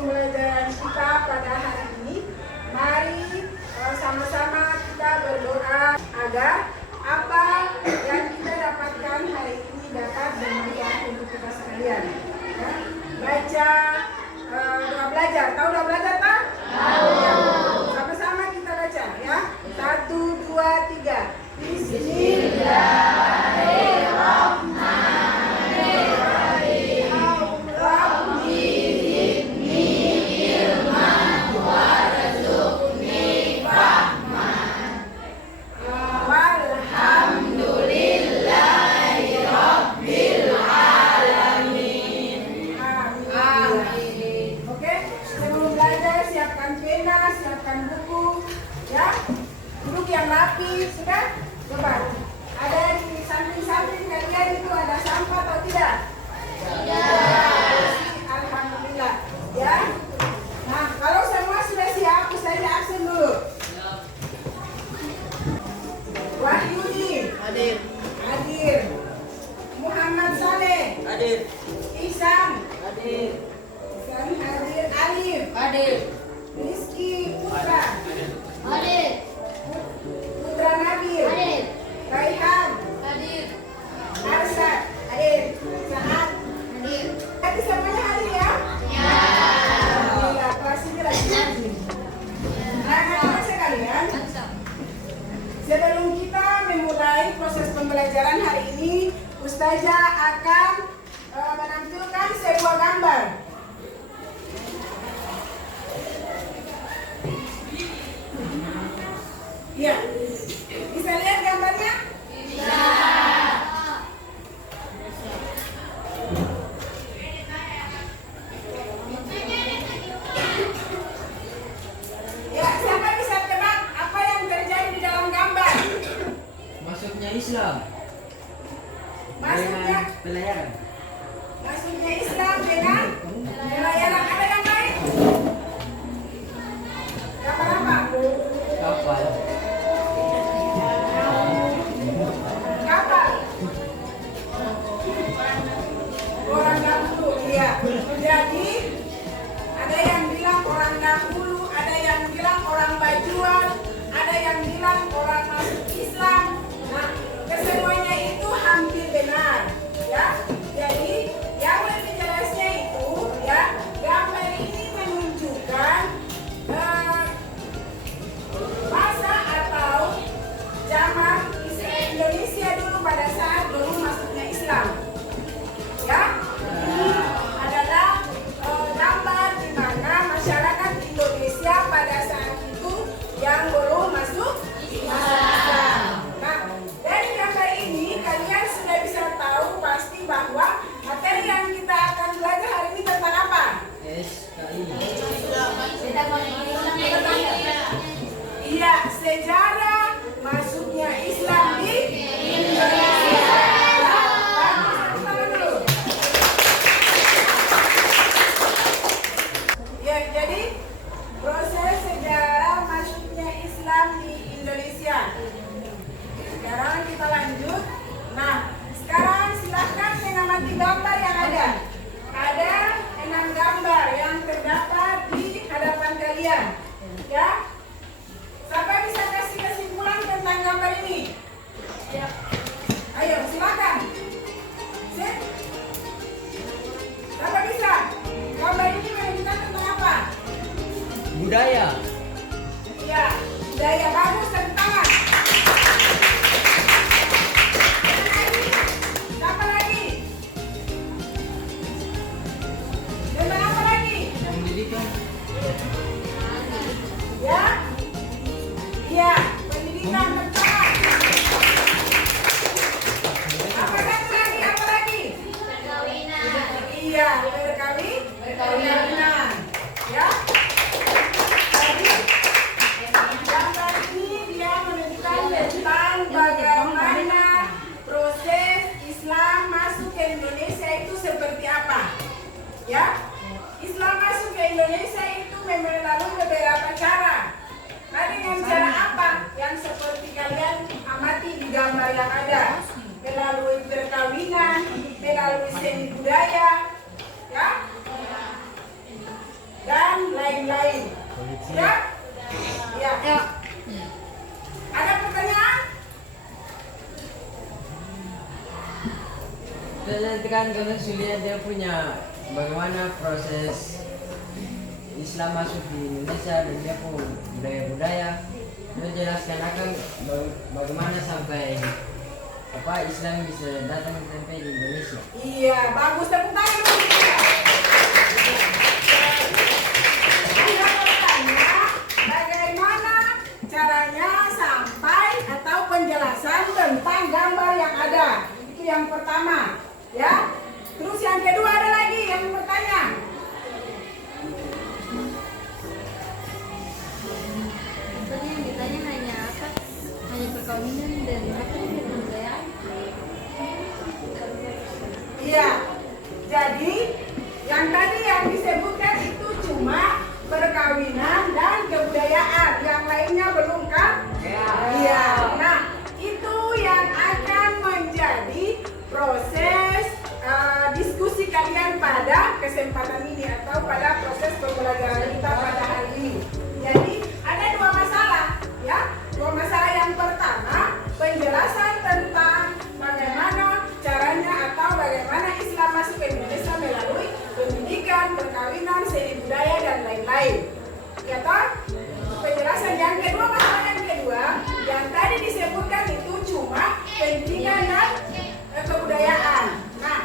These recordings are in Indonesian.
pembelajaran kita pada hari ini. Mari sama-sama kita berdoa agar apa yang kita dapatkan hari ini dapat bermanfaat untuk kita sekalian. Ya. Baca doa belajar. Tahu doa belajar tak? Tahu. Ya. Sama-sama kita baca ya. 1, 2, 3. Bismillahirrahmanirrahim. Rabbi zidni ilman warzuqni fahman. Walhamdulillahi rabbil alamin. Amin. Oke, sebelum belajar siapkan pena, siapkan buku ya. Duduk yang rapi, sudah? Coba. Ada di samping-samping kalian itu ada sampah atau tidak? Tidak. Alhamdulillah. Ya. Nah, kalau semua sudah siap, saya absen dulu. Wahyudi. Hadir. Hadir. Muhammad Saleh. Hadir. Ihsan. Hadir. Ihsan hadir. Alif. Hadir. Rizky Putra. Hadir. Putra Nabil. Hadir. Raihan. Hadir. Arsad. Hadir. Saat. Hadir. Tadi semuanya hadir ya? Ya. Alhamdulillah, kelas ini lagi hadir. Anak-anak sekalian, sebelum kita memulai proses pembelajaran hari ini, Ustazah akan menampilkan sebuah gambar. Iya. Bisa lihat gambarnya? Bisa. Ya, siapa bisa tebak apa yang terjadi di dalam gambar? Masuknya Islam. Masuknya, Pelayaran. masuknya Islam dengan pelayaran. Ada yang lain? Gambar apa? Kapal. Kapal. Orang dahulu, iya. Jadi ada yang bilang orang dahulu, ada yang bilang orang bajuan, ada yang bilang orang masuk Islam. Nah, kesemuanya itu hampir benar, ya. Jadi yang lebih jelasnya itu, ya, gambar ini menunjukkan masa atau zaman Indonesia dulu pada saat belum masuknya Islam. Ya, ini adalah gambar di mana masyarakat Indonesia pada saat itu yang belum masuk Islam. Nah, dari gambar ini kalian sudah bisa tahu pasti bahwa materi yang kita akan belajar hari ini tentang apa? SKI. Iya, sejarah masuknya Islam di Indonesia. Ya, jadi proses sejarah masuknya Islam di Indonesia. Sekarang kita lanjut. Nah, sekarang silahkan mengamati gambar yang ada. Ada 6 gambar yang terdapat di hadapan kalian. Ya. Siapa bisa kasih kesimpulan tentang gambar ini? Ya. Ayo, silakan. Sip. Siapa bisa? Gambar ini menunjukkan tentang apa? Budaya. Ya, budaya. Bagus, tepuk tangan. Siapa lagi? Tentang apa lagi? Pendidikan. Ya. Iya, pendidikan pertama. Apa lagi? Apa lagi? Perkawinan. Iya, perkawinan. Ya. Jadi gambar ini dia menunjukkan tentang bagaimana proses Islam masuk ke Indonesia itu seperti apa. Ya. Islam masuk ke Indonesia itu melalui beberapa cara. Nah, dengan cara apa? Yang seperti kalian amati di gambar yang ada. Melalui perkawinan, melalui seni budaya, ya. Dan lain-lain. Ya? Ya. Ada pertanyaan? Dan nanti kan kalau sulit dia punya bagaimana proses Islam masuk di Indonesia dan dia pun budaya-budaya. Dia jelaskan akan bagaimana sampai Islam bisa datang sampai di Indonesia. Iya, bagus, tepuk tangan dulu. Anda bertanya bagaimana caranya sampai atau penjelasan tentang gambar yang ada. Itu yang pertama, ya. Terus yang kedua ada lagi yang bertanya. Sebenarnya yang ditanya hanya apa? Hanya perkawinan dan apa kebudayaan? Iya. Jadi yang tadi yang disebutkan itu cuma perkawinan dan kebudayaan. Yang lainnya belum kan? Iya. Nah, itu yang akan menjadi proses diskusi kalian pada kesempatan ini atau pada proses pembelajaran kita pada hari ini. Jadi ada dua masalah, ya. Dua masalah. Yang pertama, penjelasan tentang bagaimana caranya atau bagaimana Islam masuk ke Indonesia melalui pendidikan, perkawinan, seni budaya dan lain-lain. Ya toh? Penjelasan yang kedua, masalah yang kedua, yang tadi disebutkan itu cuma pendidikan dan kebudayaan. Nah,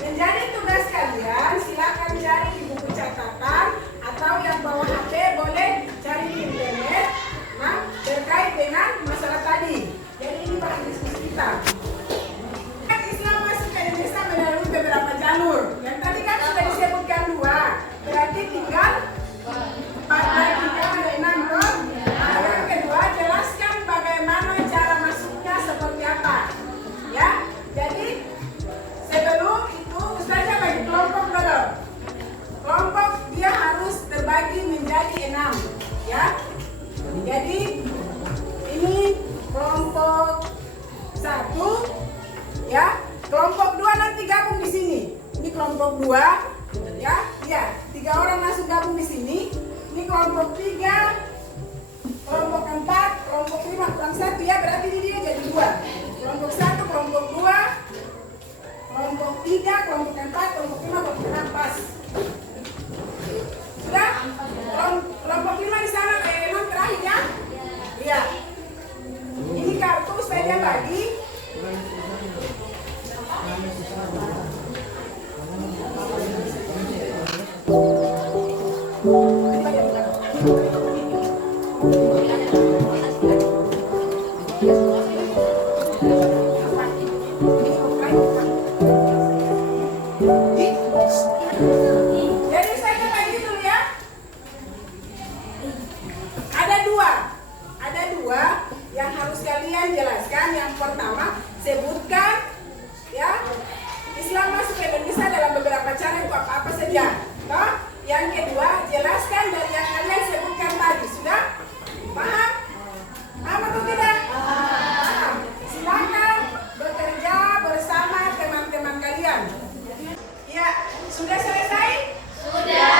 menjadi tugas kalian, silakan cari di buku catatan atau yang bawa HP boleh cari di internet. Nah, terkait dengan masalah tadi. Jadi ini bahan diskusi kita. Islam masuk ke Indonesia melalui beberapa jalur. Yang tadi kan sudah disebutkan dua. Berarti tinggal 4 lagi kan ada 6 kan? Nah, yang kedua jelaskan bagaimana cara masuknya seperti apa. Ya, jadi sebelum itu Ustazah bagi kelompok dulu. Kelompok dia harus terbagi menjadi 6. Ya. Jadi ini kelompok 1, ya. Kelompok 2 nanti gabung di sini. Ini kelompok 2, ya. Ya, 3 orang langsung gabung di sini. Ini kelompok 3, kelompok 4, kelompok 5 kurang 1 ya, berarti ini dia jadi 2. Kelompok 1, kelompok 2, kelompok 3, kelompok 4, kelompok 5, kelompok 6 pas. Sudah? Kelompok 5 di sana memang terakhir ya? Iya. Ini kartu saya bagi. Jadi saya bagi dulu ya. Ada dua yang harus kalian jelaskan. Yang pertama, sebutkan ya Islam masuk ke Indonesia dalam beberapa cara itu apa saja. Toh? Yang kedua, jelaskan dari yang kalian sebutkan tadi. Sudah? Paham? Paham atau tidak? Paham. Silakan bekerja bersama teman-teman kalian. Ya, sudah selesai? Sudah.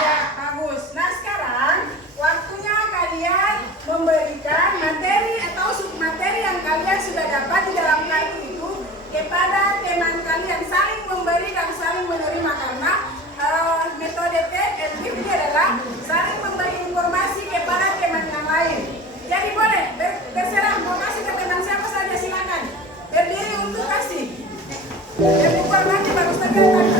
Ya, bagus. Nah, sekarang waktunya kalian memberikan materi atau submateri yang kalian sudah dapat di dalam kartu itu kepada teman kalian, saling memberi dan saling menerima karena metode PNP ini adalah saling memberi informasi kepada teman yang lain. Jadi boleh terserah mau kasih ke teman siapa saja, silakan berdiri untuk kasih. Bukan nanti baru saja tanya.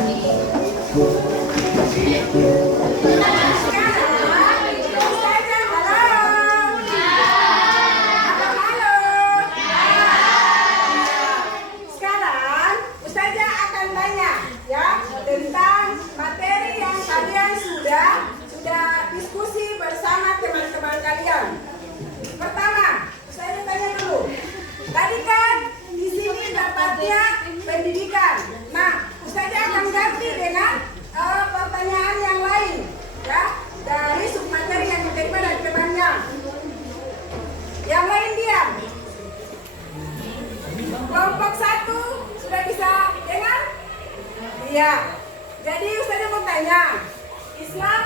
Tentang materi yang kalian sudah diskusi bersama teman-teman kalian. Pertama, saya tanya dulu. Tadi kan di sini dapatnya pendidikan. Nah, saya akan ganti dengan pertanyaan yang lain, ya, dari submateri yang diterima dari temannya. Yang lain diam. Kelompok 1 sudah bisa dengar? Iya. Jadi Ustazah mau tanya, Islam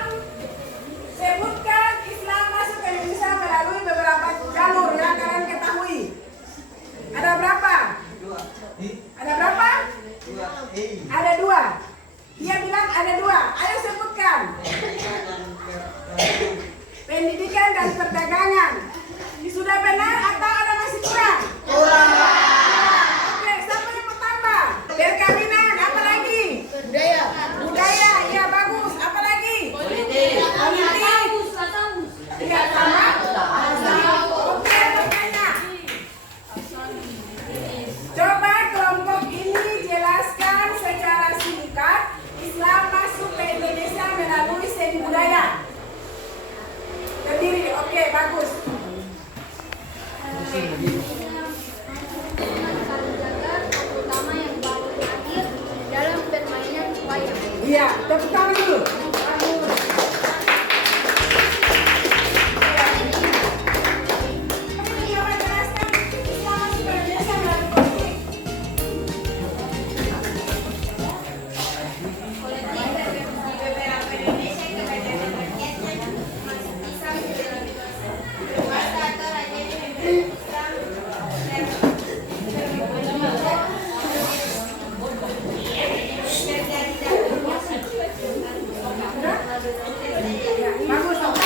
Ya, bagus sama.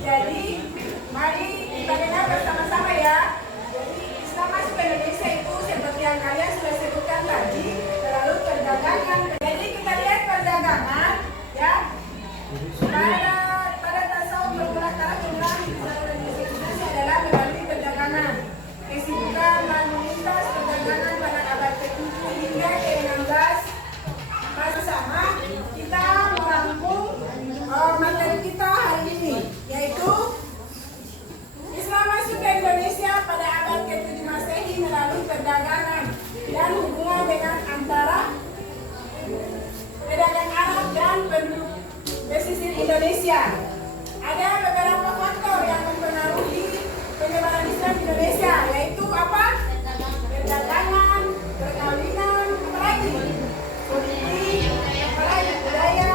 Jadi, mari kita dengar bersama-sama ya. Jadi, Islam masuk ke Indonesia itu seperti yang kalian sudah sebutkan tadi, terlalu perdagangan. Jadi kita lihat perdagangan, ya. Pada tasawuf bermula cara penggunaan Indonesia adalah melalui perdagangan. Kesibukan lalu lintas perdagangan pada abad ke-7 hingga ke-16. Bersama kita merangkum materi kita hari ini, yaitu Islam masuk ke Indonesia pada abad ke-7 Masehi melalui perdagangan dan hubungan dengan antara pedagang Arab dan penduduk pesisir Indonesia. Ada beberapa faktor yang mempengaruhi penyebaran Islam di Indonesia, yaitu apa? Perdagangan, perkawinan, apalagi politik, apalagi budaya,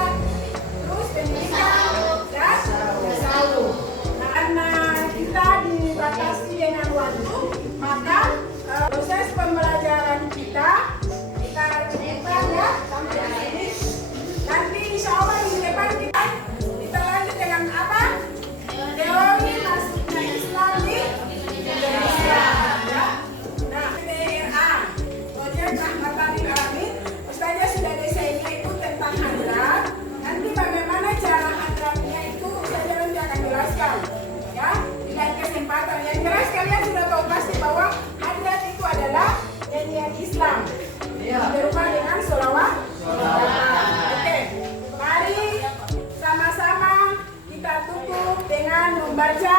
terus pendidikan dan tasawuf. Karena kita dibatasi dengan waktu, maka proses pembelajaran kita cukupkan ya sampai di sini. Nanti insya Allah di depan kita lanjut dengan apa? Teori masuknya Islam di Indonesia. Ya. Nah, PRA, Proyek Rahmatan lil Alamin, Ustazah sudah desainnya itu tentang hadrat. Nanti bagaimana cara hadratnya itu Ustazah nanti akan jelaskan. Ya, di lain kesempatan. Yang jelas kalian sudah tahu pasti bahwa hadrat itu adalah nyanyian Islam. Berupa dengan sholawat. Oke, mari sama-sama kita tutup dengan membaca